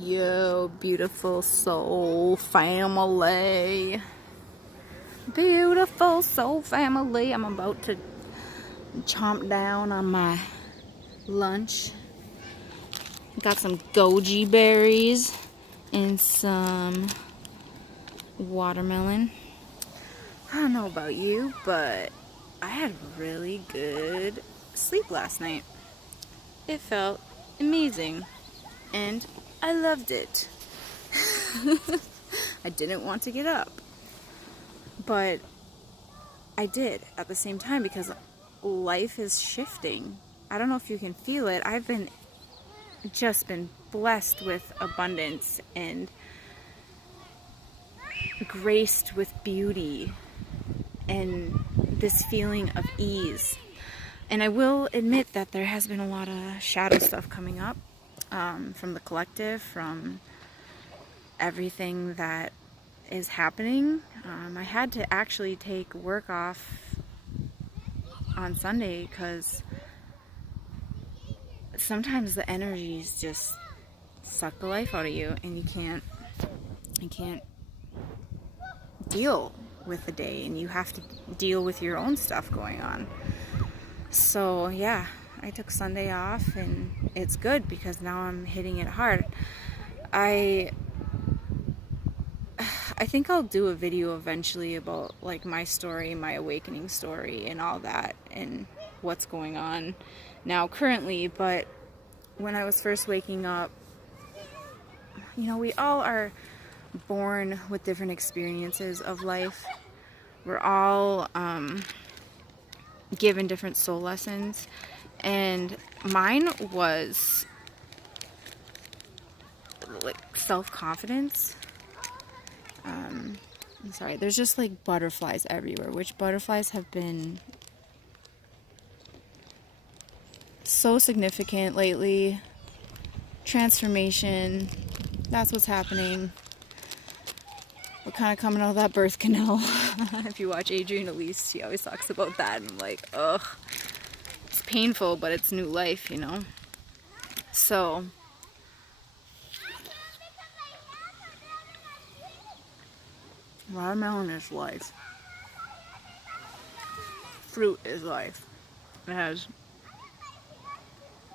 Yo, beautiful soul family. Beautiful soul family. I'm about to chomp down on my lunch. Got some goji berries and some watermelon. I don't know about you, but I had really good sleep last night. It felt amazing, and I loved it. I didn't want to get up, but I did at the same time because life is shifting. I don't know if you can feel it. I've been blessed with abundance and graced with beauty and this feeling of ease. And I will admit that there has been a lot of shadow stuff coming up from the collective, from everything that is happening. I had to actually take work off on Sunday because sometimes the energies just suck the life out of you, and you can't deal with the day, and you have to deal with your own stuff going on. So yeah, I took Sunday off, and it's good because now I'm hitting it hard. I think I'll do a video eventually about like my story, my awakening story and all that, and what's going on now currently. But when I was first waking up, you know, we all are born with different experiences of life. We're all given different soul lessons, and mine was like self-confidence. I'm sorry, there's just like butterflies everywhere, which butterflies have been so significant lately. Transformation, that's what's happening. We're kind of coming out of that birth canal. If you watch Adrienne Elise, she always talks about that, and I'm like, ugh, it's painful, but it's new life, you know? So watermelon is life. Fruit is life. It has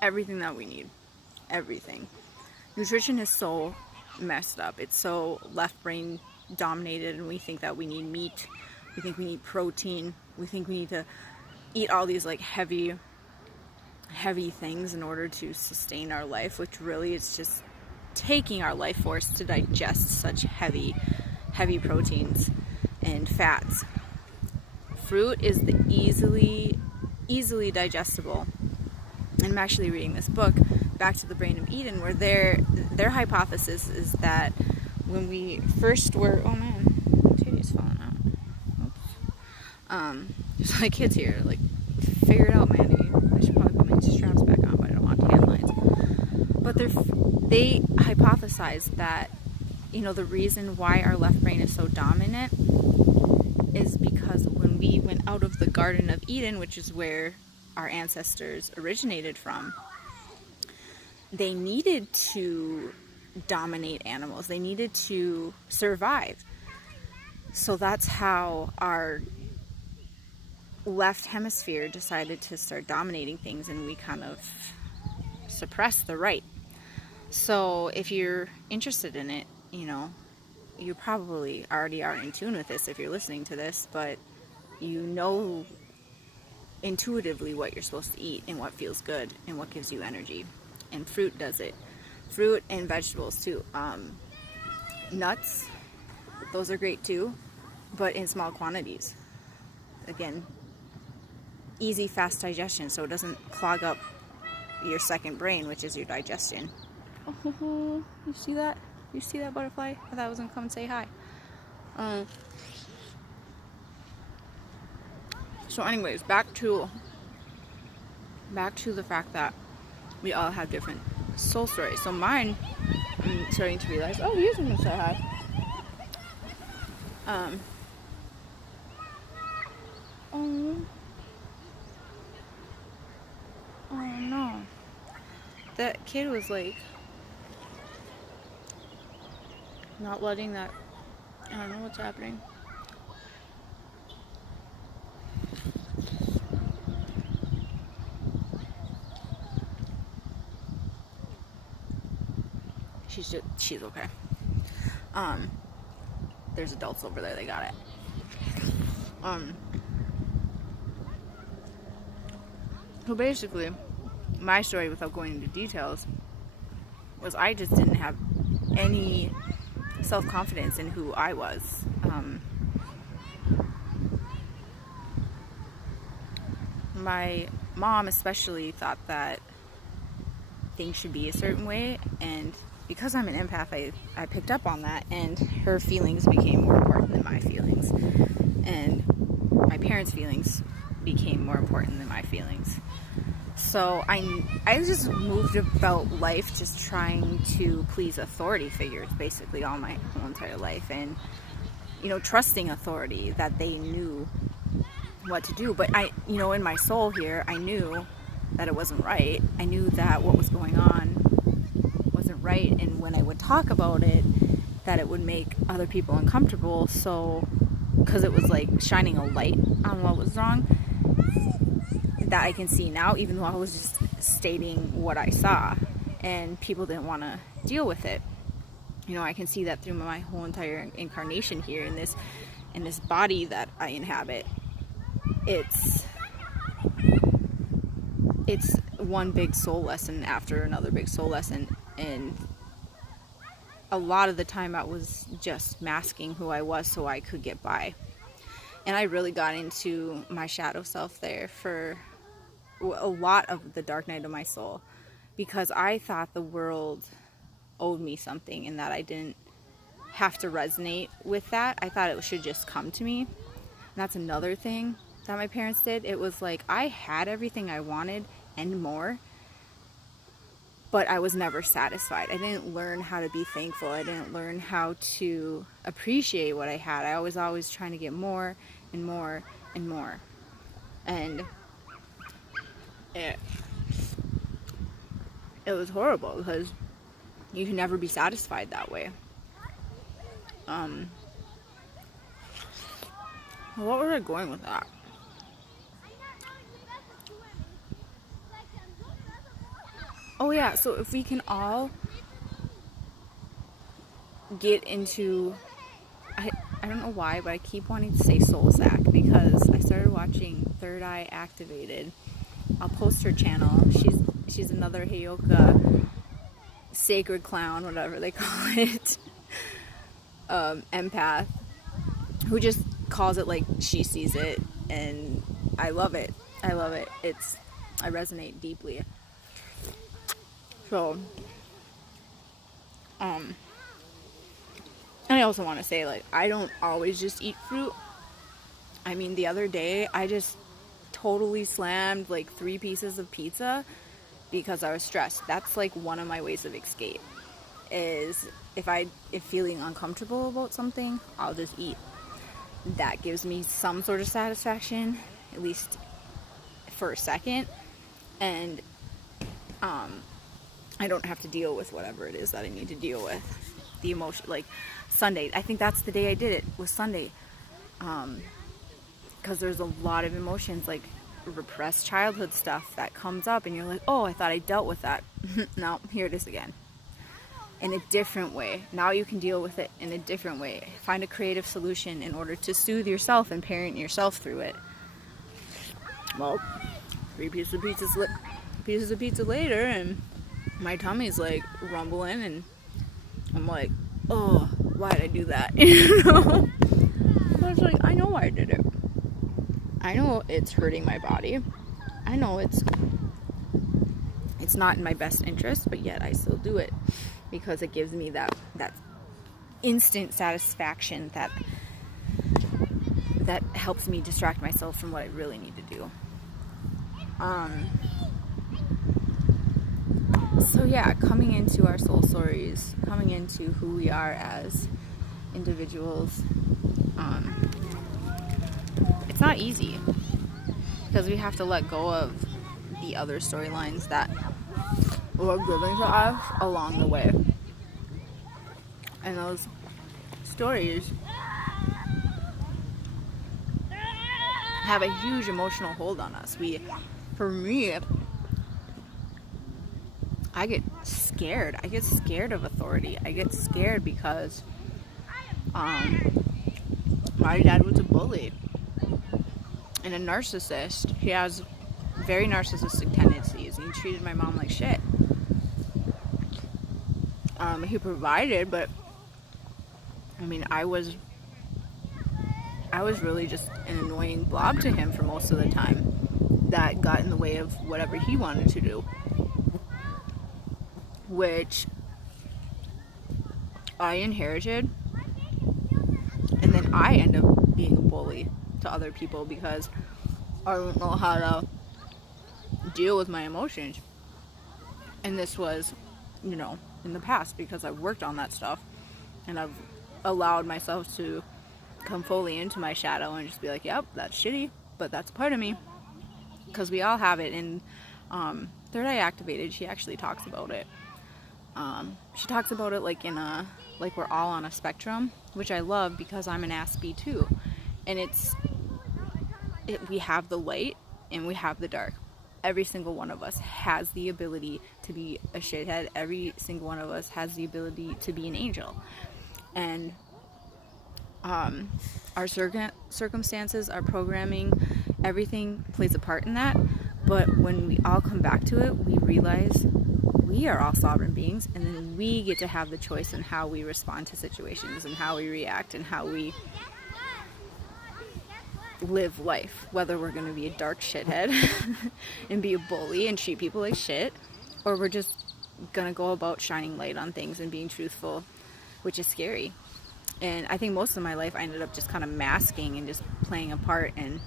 everything that we need. Everything. Nutrition is so messed up. It's so left brain dominated, and we think that we need meat. We think we need protein. We think we need to eat all these like heavy things in order to sustain our life, which really is just taking our life force to digest such heavy proteins and fats. Fruit is the easily digestible. And I'm actually reading this book, Back to the Brain of Eden, where their hypothesis is that when we first were, oh man, titty's falling out. Oops. There's like kids here, like, figure it out, Mandy. I should probably put my straps back on, but I don't want tan lines. But they hypothesize that, you know, the reason why our left brain is so dominant is because when we went out of the Garden of Eden, which is where our ancestors originated from, they needed to dominate animals. They needed to survive. So that's how our left hemisphere decided to start dominating things, and we kind of suppressed the right. So if you're interested in it, you know, you probably already are in tune with this if you're listening to this, but you know intuitively what you're supposed to eat and what feels good and what gives you energy. And fruit does it. Fruit and vegetables too. Nuts, those are great too, but in small quantities. Again, easy, fast digestion, so it doesn't clog up your second brain, which is your digestion. Oh, you see that? You see that butterfly? I thought I was gonna come and say hi. So anyways, back to the fact that we all have different soul stories. So mine, I'm starting to realize, oh, he is gonna say hi. Oh no. That kid was like Not letting that, I don't know what's happening. She's okay. There's adults over there, they got it. So basically, my story, without going into details, was I just didn't have any self-confidence in who I was. My mom especially thought that things should be a certain way, and because I'm an empath, I picked up on that, and her feelings became more important than my feelings, and my parents' feelings became more important than my feelings. So I just moved about life just trying to please authority figures basically all my whole entire life, and trusting authority that they knew what to do. But in my soul here, I knew that it wasn't right. I knew that what was going on wasn't right, and when I would talk about it, that it would make other people uncomfortable. So, because it was like shining a light on what was wrong, that I can see now, even though I was just stating what I saw, and people didn't want to deal with it. I can see that through my whole entire incarnation here in this body that I inhabit. It's one big soul lesson after another big soul lesson, and a lot of the time I was just masking who I was so I could get by. And I really got into my shadow self there for a lot of the dark night of my soul, because I thought the world owed me something and that I didn't have to resonate with that. I thought it should just come to me. And that's another thing that my parents did. It was like I had everything I wanted and more, but I was never satisfied. I didn't learn how to be thankful. I didn't learn how to appreciate what I had. I was always trying to get more and more and more. And it was horrible because you can never be satisfied that way. What was I going with that? Oh yeah, so if we can all get into, I don't know why, but I keep wanting to say Soul Sack because I started watching Third Eye Activated. I'll post her channel. She's another Heyoka sacred clown, whatever they call it, empath, who just calls it like she sees it, and I love it. I resonate deeply. So, and I also want to say, like, I don't always just eat fruit. I mean, the other day, I just totally slammed, like, 3 pieces of pizza because I was stressed. That's, like, one of my ways of escape, is if feeling uncomfortable about something, I'll just eat. That gives me some sort of satisfaction, at least for a second, and, I don't have to deal with whatever it is that I need to deal with. The emotion, like Sunday, I think that's the day I did it, was Sunday, because there's a lot of emotions, like repressed childhood stuff that comes up, and you're like, oh, I thought I dealt with that. No, here it is again, in a different way. Now you can deal with it in a different way. Find a creative solution in order to soothe yourself and parent yourself through it. Well, 3 pieces of pizza later, and my tummy's like rumbling, and I'm like, oh, why did I do that? But it's like, I know why I did it. I know it's hurting my body. I know it's not in my best interest, but yet I still do it because it gives me that instant satisfaction that helps me distract myself from what I really need to do. So yeah, coming into our soul stories, coming into who we are as individuals, it's not easy because we have to let go of the other storylines that were given to us along the way. And those stories have a huge emotional hold on us. For me, I get scared. I get scared of authority. I get scared because my dad was a bully and a narcissist. He has very narcissistic tendencies, and he treated my mom like shit. He provided, but I mean, I was really just an annoying blob to him for most of the time that got in the way of whatever he wanted to do, which I inherited, and then I end up being a bully to other people because I don't know how to deal with my emotions. And this was, you know, in the past, because I've worked on that stuff and I've allowed myself to come fully into my shadow and just be like, yep, that's shitty, but that's part of me, because we all have it. And Third Eye Activated, she actually talks about it. She talks about it like we're all on a spectrum, which I love because I'm an Aspie too. And we have the light and we have the dark. Every single one of us has the ability to be a shithead. Every single one of us has the ability to be an angel. And our circumstances, our programming, everything plays a part in that. But when we all come back to it, we realize we are all sovereign beings, and then we get to have the choice in how we respond to situations and how we react and how we live life, whether we're going to be a dark shithead and be a bully and treat people like shit, or we're just going to go about shining light on things and being truthful, which is scary. And I think most of my life I ended up just kind of masking and just playing a part and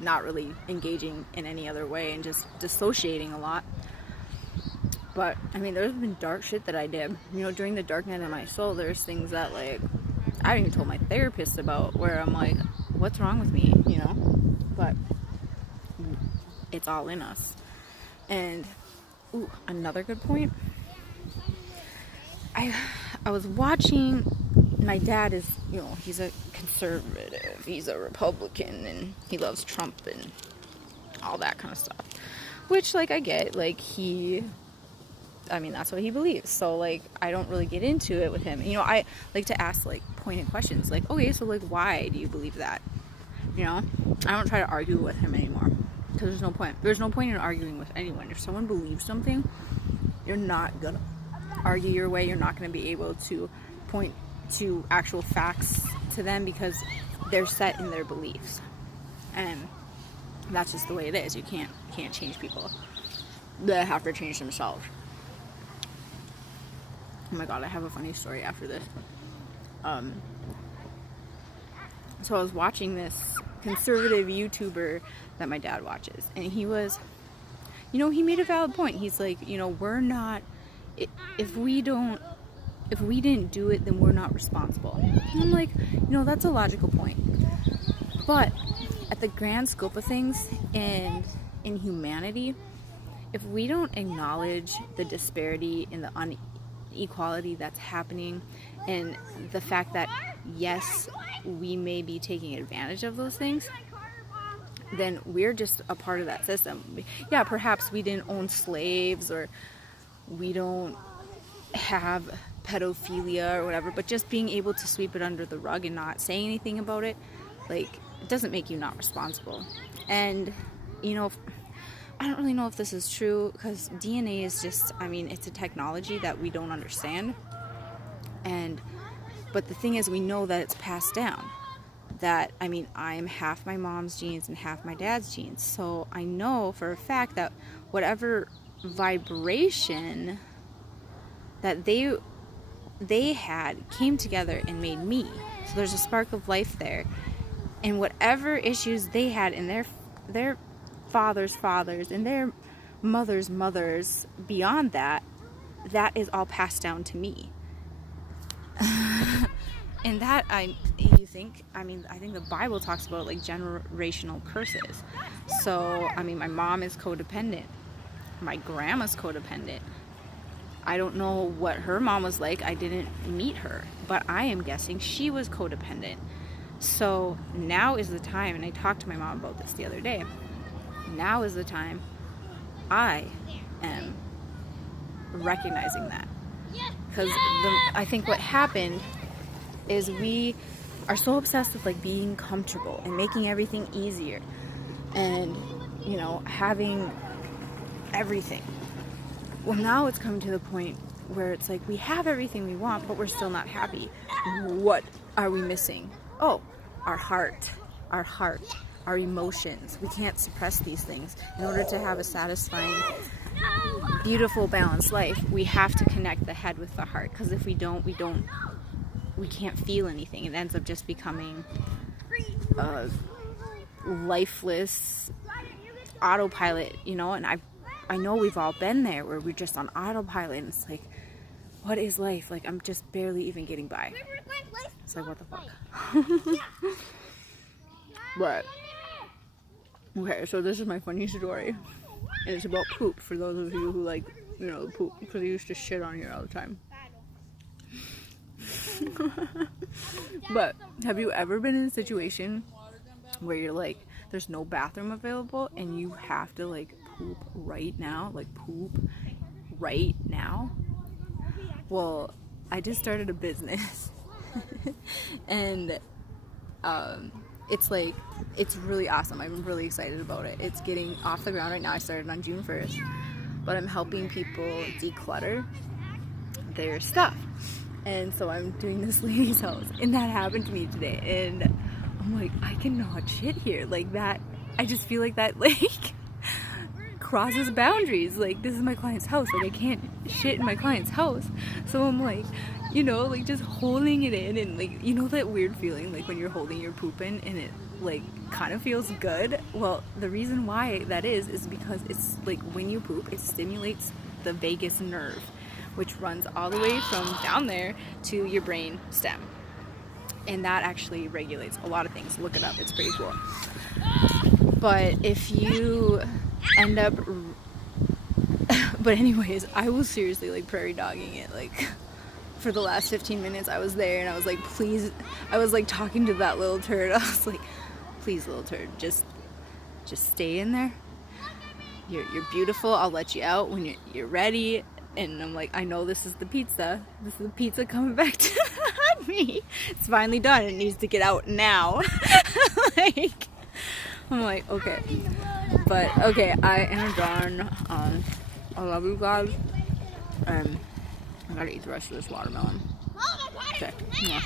not really engaging in any other way and just dissociating a lot. But I mean, there's been dark shit that I did, you know, during the dark night of my soul. There's things that, like, I haven't even told my therapist about, where I'm like, what's wrong with me, you know? But it's all in us. And another good point, I was watching, my dad is, you know, he's a conservative, he's a Republican, and he loves Trump and all that kind of stuff, which, like, I get, like, that's what he believes. So, like, I don't really get into it with him. You know, I like to ask, like, pointed questions. Like, okay, so, like, why do you believe that? You know? I don't try to argue with him anymore. Because there's no point. There's no point in arguing with anyone. If someone believes something, you're not gonna argue your way. You're not gonna be able to point to actual facts to them because they're set in their beliefs. And that's just the way it is. You can't change people. They have to change themselves. Oh my god, I have a funny story after this. So I was watching this conservative YouTuber that my dad watches, and he was, you know, he made a valid point. He's like, you know, we're not, if we didn't do it, then we're not responsible. And I'm like, you know, that's a logical point. But at the grand scope of things and in humanity, if we don't acknowledge the disparity and the inequality that's happening, and the fact that, yes, we may be taking advantage of those things, then we're just a part of that system. Yeah, perhaps we didn't own slaves, or we don't have pedophilia or whatever, but just being able to sweep it under the rug and not saying anything about it, like, it doesn't make you not responsible. And, you know, I don't really know if this is true, because DNA is just, I mean, it's a technology that we don't understand. But the thing is, we know that it's passed down. That, I mean, I'm half my mom's genes and half my dad's genes. So I know for a fact that whatever vibration that they had came together and made me. So there's a spark of life there. And whatever issues they had in their fathers' fathers and their mothers' mothers beyond that, that is all passed down to me. And that, I think the Bible talks about, like, generational curses. So, I mean, my mom is codependent. My grandma's codependent. I don't know what her mom was like. I didn't meet her, but I am guessing she was codependent. So now is the time, and I talked to my mom about this the other day. Now is the time I am recognizing that. Because I think what happened is we are so obsessed with like being comfortable and making everything easier and, you know, having everything. Well, now it's coming to the point where it's like we have everything we want, but we're still not happy. What are we missing? Oh, our heart, our emotions. We can't suppress these things. In order to have a satisfying, beautiful, balanced life, we have to connect the head with the heart. Because if we don't, we can't feel anything. It ends up just becoming a lifeless autopilot, you know. And I know we've all been there where we're just on autopilot, and it's like, what is life? Like, I'm just barely even getting by. It's like, what the fuck? But, okay, so this is my funny story. And it's about poop, for those of you who like, you know, poop. Because I used to shit on here all the time. But, have you ever been in a situation where you're like, there's no bathroom available and you have to like poop right now? Like, poop right now? Well, I just started a business. And it's really awesome. I'm really excited about it. It's getting off the ground right now. I started on June 1st, but I'm helping people declutter their stuff. And so I'm doing this lady's house, and that happened to me today, and I'm like, I cannot shit here like that. I just feel like that like crosses boundaries. Like, this is my client's house, like I can't shit in my client's house. So I'm like, you know, like just holding it in, and like, you know that weird feeling like when you're holding your poop in and it like kind of feels good? Well, the reason why that is because it's like when you poop, it stimulates the vagus nerve, which runs all the way from down there to your brain stem. And that actually regulates a lot of things. Look it up, it's pretty cool. But if you end up but anyways, I was seriously like prairie dogging it. Like, for the last 15 minutes I was there, and I was like, please, I was like talking to that little turd. I was like, please, little turd, just stay in there. You're beautiful. I'll let you out when you're ready. And I'm like, I know this is the pizza. This is the pizza coming back to me. It's finally done. It needs to get out now. Like, I'm like, okay. But, okay, I am done. I love you guys. I gotta eat the rest of this watermelon. Okay. Yeah.